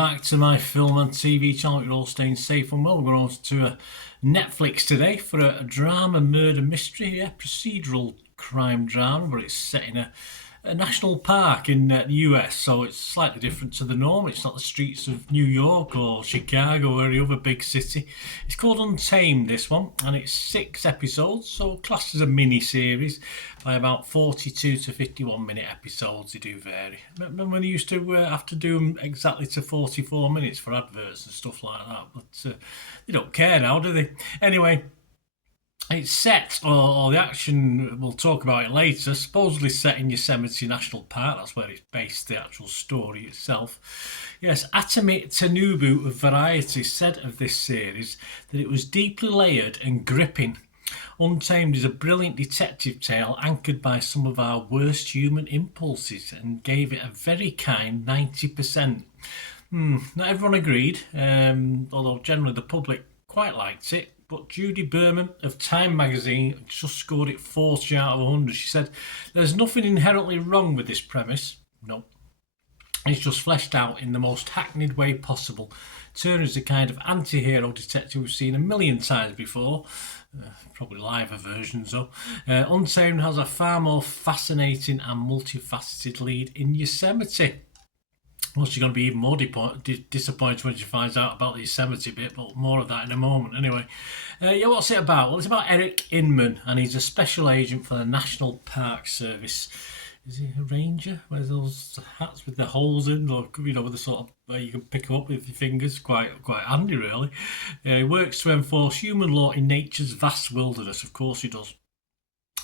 back to my film and TV channel. You're all staying safe and well. We're going on to Netflix today for a drama murder mystery, procedural crime drama, but it's set in a national park in the US, so it's slightly different to the norm. It's not the streets of New York or Chicago or any other big city. It's called Untamed, this one, and it's 6 episodes, so classed as a mini-series by about 42 to 51 minute episodes. They do vary. Remember when they used to have to do them exactly to 44 minutes for adverts and stuff like that, but they don't care now, do they? Anyway, it's set, or the action, we'll talk about it later, supposedly set in Yosemite National Park. That's where it's based, the actual story itself. Yes, Atami Tenubu of Variety said of this series that it was deeply layered and gripping. Untamed is a brilliant detective tale anchored by some of our worst human impulses, and gave it a very kind 90%. Not everyone agreed, although generally the public quite liked it. But Judy Berman of Time magazine just scored it 40 out of 100. She said, "There's nothing inherently wrong with this premise. No. It's just fleshed out in the most hackneyed way possible. Turner is the kind of anti-hero detective we've seen a million times before. Probably live versions though. Untamed has a far more fascinating and multifaceted lead in Yosemite." Well, she's going to be even more disappointed when she finds out about the Yosemite bit, but more of that in a moment. Anyway, what's it about? Well, it's about Eric Inman, and he's a special agent for the National Park Service. Is he a ranger? Wears those hats with the holes in, or with the sort of where you can pick them up with your fingers. Quite handy, really. He works to enforce human law in nature's vast wilderness. Of course, he does.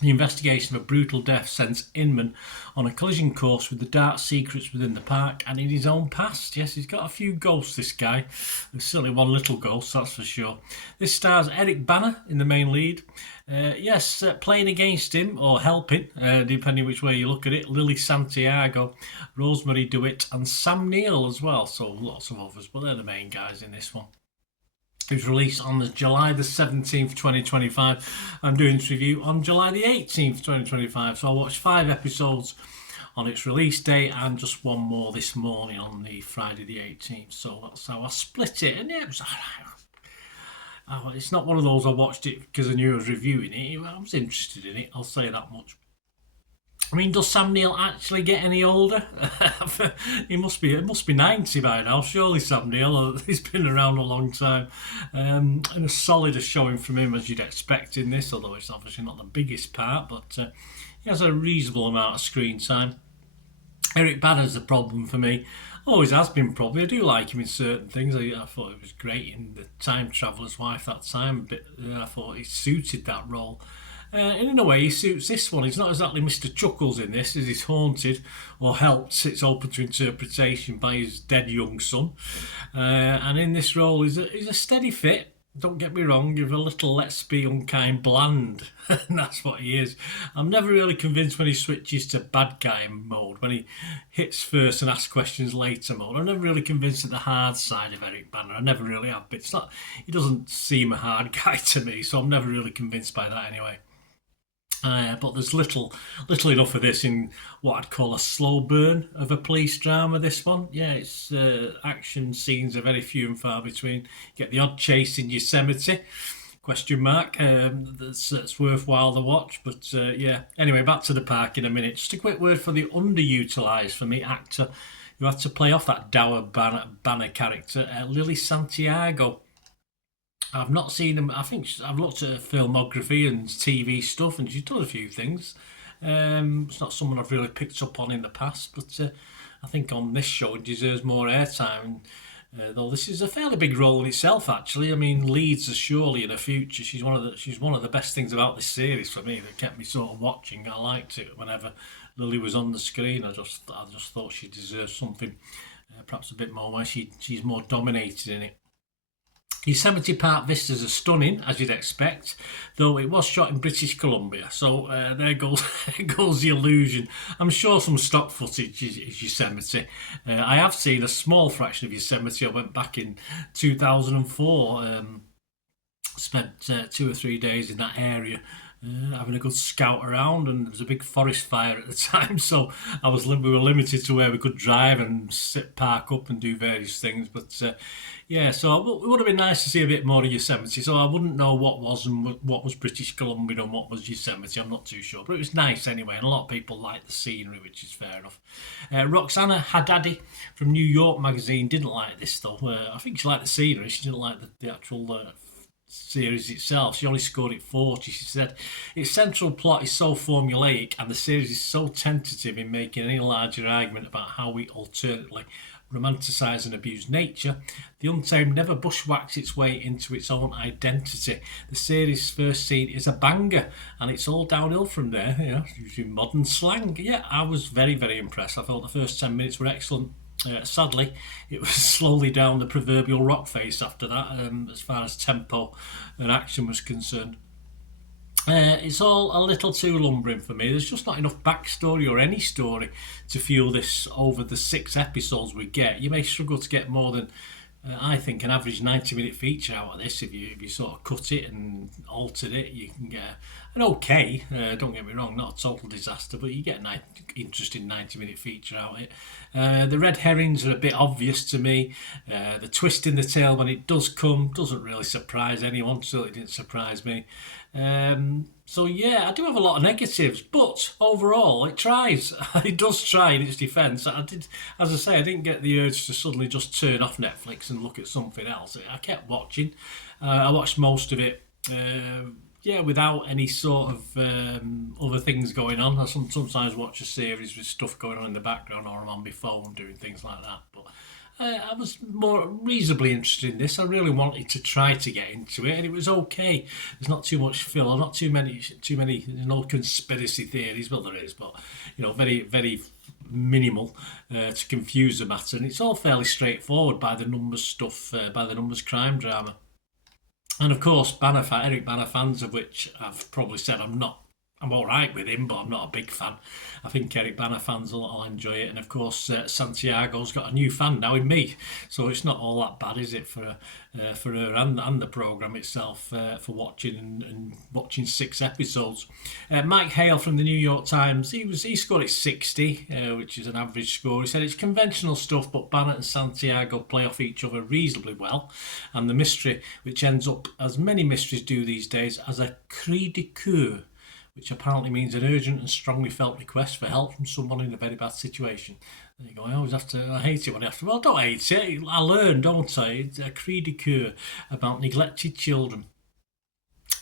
The investigation of a brutal death sends Inman on a collision course with the dark secrets within the park and in his own past. Yes, he's got a few ghosts, this guy. There's certainly one little ghost, that's for sure. This stars Eric Bana in the main lead. Playing against him, or helping, depending which way you look at it, Lily Santiago, Rosemary DeWitt and Sam Neill as well. So lots of others, but they're the main guys in this one. It was released on July the 17th, 2025. I'm doing this review on July the 18th, 2025. So I watched 5 episodes on its release date and just one more this morning on the Friday the 18th. So that's how I split it. And yeah, it was alright. It's not one of those I watched it because I knew I was reviewing it. I was interested in it, I'll say that much. I mean, does Sam Neill actually get any older? It must be 90 by now, surely, Sam Neill. He's been around a long time. And a solid showing from him, as you'd expect in this, although it's obviously not the biggest part, but he has a reasonable amount of screen time. Eric Bana's the problem for me. Always has been, probably. I do like him in certain things. I thought it was great in The Time Traveller's Wife that time. I thought he suited that role. And in a way, he suits this one. He's not exactly Mr. Chuckles in this, as he's haunted, or helped, it's open to interpretation, by his dead young son. And in this role, he's a steady fit. Don't get me wrong, give a little let's be unkind bland. And that's what he is. I'm never really convinced when he switches to bad guy mode, when he hits first and asks questions later mode. I'm never really convinced at the hard side of Eric Bana. I never really have. But it's not, he doesn't seem a hard guy to me, so I'm never really convinced by that anyway. But there's little enough of this in what I'd call a slow burn of a police drama, this one. Yeah, it's action scenes are very few and far between. You get the odd chase in Yosemite, question mark. That's worthwhile to watch. But anyway, back to the park in a minute. Just a quick word for the underutilised, for me, actor who had to play off that dour Banner character, Lily Santiago. I've not seen him. I think I've looked at her filmography and TV stuff, and she's done a few things. It's not someone I've really picked up on in the past, but I think on this show it deserves more airtime. Though this is a fairly big role in itself, actually. I mean, leads are surely in the future. She's one of the best things about this series for me that kept me sort of watching. I liked it whenever Lily was on the screen. I just thought she deserved something, perhaps a bit more where she's more dominated in it. Yosemite Park vistas are stunning, as you'd expect, though it was shot in British Columbia, so there goes the illusion. I'm sure some stock footage is Yosemite. I have seen a small fraction of Yosemite. I went back in 2004, spent 2 or 3 days in that area, having a good scout around, and there was a big forest fire at the time, so we were limited to where we could drive and sit, park up, and do various things. But yeah, so it would have been nice to see a bit more of Yosemite. So I wouldn't know what was and what was British Columbia and what was Yosemite. I'm not too sure, but it was nice anyway, and a lot of people liked the scenery, which is fair enough. Roxana Haddadi from New York Magazine didn't like this though. I think she liked the scenery. She didn't like the actual series itself. She only scored it 40. She said its central plot is so formulaic and the series is so tentative in making any larger argument about how we alternately romanticise and abuse nature. The Untamed never bushwhacks its way into its own identity. The series' first scene is a banger, and it's all downhill from there, using modern slang. Yeah, I was very, very impressed. I thought the first 10 minutes were excellent. Sadly, it was slowly down the proverbial rock face after that, as far as tempo and action was concerned. It's all a little too lumbering for me. There's just not enough backstory or any story to fuel this over the 6 episodes we get. You may struggle to get more than, I think, an average 90-minute feature out of this. If you sort of cut it and altered it, you can get an okay, don't get me wrong, not a total disaster, but you get an interesting 90-minute feature out of it. The red herrings are a bit obvious to me. The twist in the tail when it does come doesn't really surprise anyone, so it didn't surprise me. So yeah, I do have a lot of negatives, but overall it tries. It does try in its defence. I didn't get the urge to suddenly just turn off Netflix and look at something else. I kept watching. I watched most of it. Without any sort of other things going on. I sometimes watch a series with stuff going on in the background, or I'm on my phone doing things like that. But I was more reasonably interested in this. I really wanted to try to get into it, and it was okay. There's not too much filler, not too many conspiracy theories. Well, there is, but very, very minimal to confuse the matter, and it's all fairly straightforward by the numbers stuff, by the numbers crime drama. And of course, Eric Bana fans, of which I've probably said I'm all right with him, but I'm not a big fan. I think Eric Bana fans will enjoy it. And of course, Santiago's got a new fan now in me. So it's not all that bad, is it, for her and the programme itself, for watching and watching 6 episodes. Mike Hale from the New York Times, he scored it 60, which is an average score. He said it's conventional stuff, but Bana and Santiago play off each other reasonably well. And the mystery, which ends up, as many mysteries do these days, as a cri de coeur, which apparently means an urgent and strongly felt request for help from someone in a very bad situation. There you go. I hate it when I have to. Well, don't hate it. I learn, don't I? It's a cri de coeur about neglected children.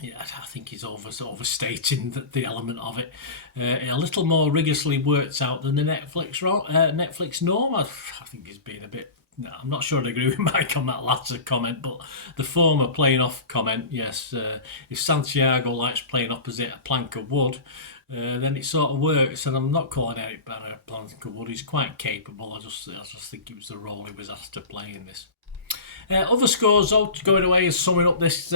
Yeah, I think he's overstating the element of it. A little more rigorously worked out than the Netflix norm. I think he's been a bit. No, I'm not sure I'd agree with Mike on that latter comment, but the former playing off comment, yes, if Santiago likes playing opposite a plank of wood, then it sort of works. And I'm not calling Eric Bana a plank of wood. He's quite capable. I just think it was the role he was asked to play in this. Other scores, though, going away and summing up this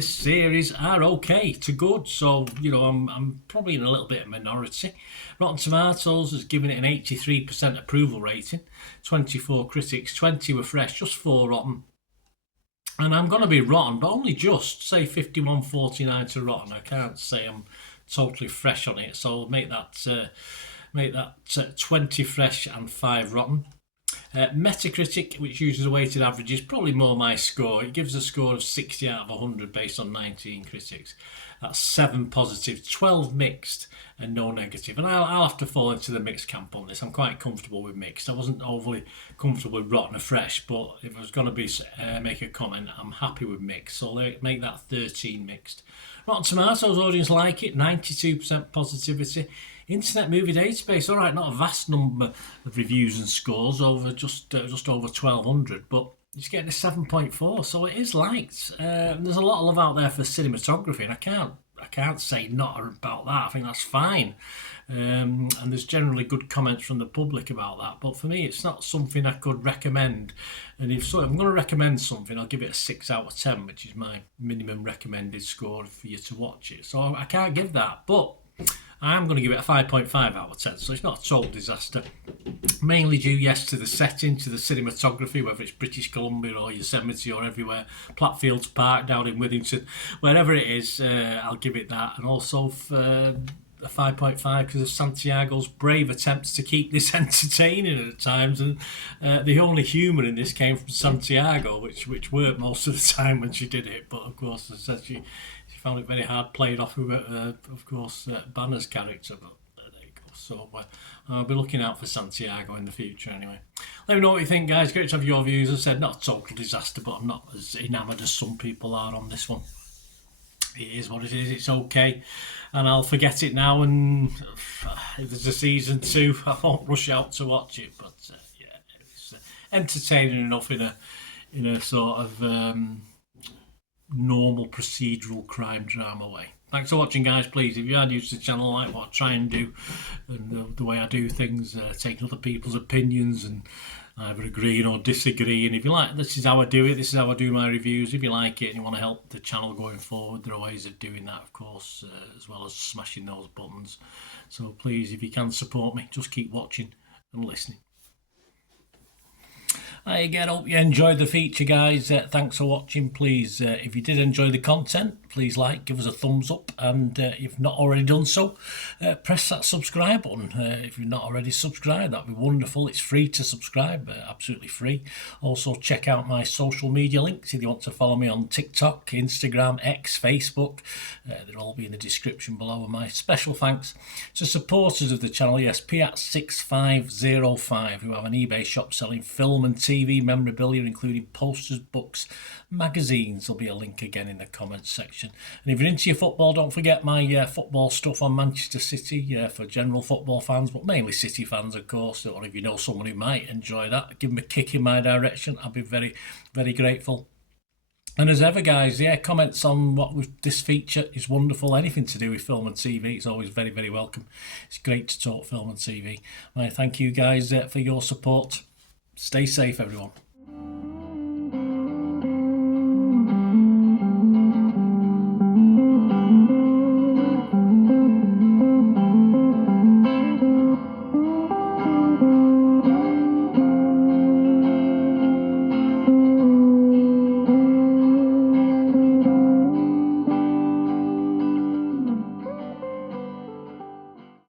series, are okay to good. So, I'm probably in a little bit of minority. Rotten Tomatoes has given it an 83% approval rating. 24 critics, 20 were fresh, just 4 rotten. And I'm going to be rotten, but only just, say 51-49 to rotten. I can't say I'm totally fresh on it. So I'll make that 20 fresh and 5 rotten. Metacritic, which uses a weighted average, is probably more my score. It gives a score of 60 out of 100 based on 19 critics. That's 7 positive, 12 mixed, and no negative. And I'll have to fall into the mixed camp on this. I'm quite comfortable with mixed. I wasn't overly comfortable with rotten or fresh, but if I was going to make a comment, I'm happy with mixed. So make that 13 mixed. Rotten Tomatoes audience like it, 92% positivity. Internet Movie Database, all right, not a vast number of reviews and scores, over just over 1,200, but it's getting a 7.4, so it is liked. There's a lot of love out there for cinematography, and I can't say not about that. I think that's fine. And there's generally good comments from the public about that, but for me it's not something I could recommend. And if I'm going to recommend something, I'll give it a 6 out of 10, which is my minimum recommended score for you to watch it. So I can't give that, but I am going to give it a 5.5 out of 10, so it's not a total disaster. Mainly due, yes, to the setting, to the cinematography, whether it's British Columbia or Yosemite or everywhere, Plattfields Park down in Withington, wherever it is, I'll give it that. And also for a 5.5 because of Santiago's brave attempts to keep this entertaining at times, and the only humour in this came from Santiago, which worked most of the time when she did it. But of course, as I said, she found it very hard playing off of course, Banner's character. But there you go. So I'll be looking out for Santiago in the future anyway. Let me know what you think, guys. Great to have your views. As I said, not a total disaster, but I'm not as enamoured as some people are on this one. It is what it is. It's okay, and I'll forget it now. And if there's a season 2, I won't rush out to watch it. But yeah, it's entertaining enough in a sort of normal procedural crime drama way. Thanks for watching, guys. Please, if you are new to the channel, like what I try and do, and the way I do things, taking other people's opinions and either agreeing or disagreeing. If you like, this is how I do it, this is how I do my reviews. If you like it and you want to help the channel going forward, there are ways of doing that, of course, as well as smashing those buttons. So please, if you can support me, just keep watching and listening. I again hope you enjoyed the feature, guys. Thanks for watching. Please, if you did enjoy the content, please give us a thumbs up, and if you've not already done so, press that subscribe button. If you've not already subscribed, that'd be wonderful. It's free to subscribe, absolutely free. Also, check out my social media links if you want to follow me on TikTok, Instagram, X, Facebook. They'll all be in the description below. And my special thanks to supporters of the channel, yes, Piat6505, who have an eBay shop selling film and TV memorabilia, including posters, books, magazines. There'll be a link again in the comments section. And if you're into your football, don't forget my football stuff on Manchester City for general football fans, but mainly City fans, of course. Or if you know someone who might enjoy that, give them a kick in my direction. I'll be very, very grateful. And as ever, guys, comments on this feature is wonderful. Anything to do with film and TV is always very, very welcome. It's great to talk film and TV. I thank you, guys, for your support. Stay safe, everyone.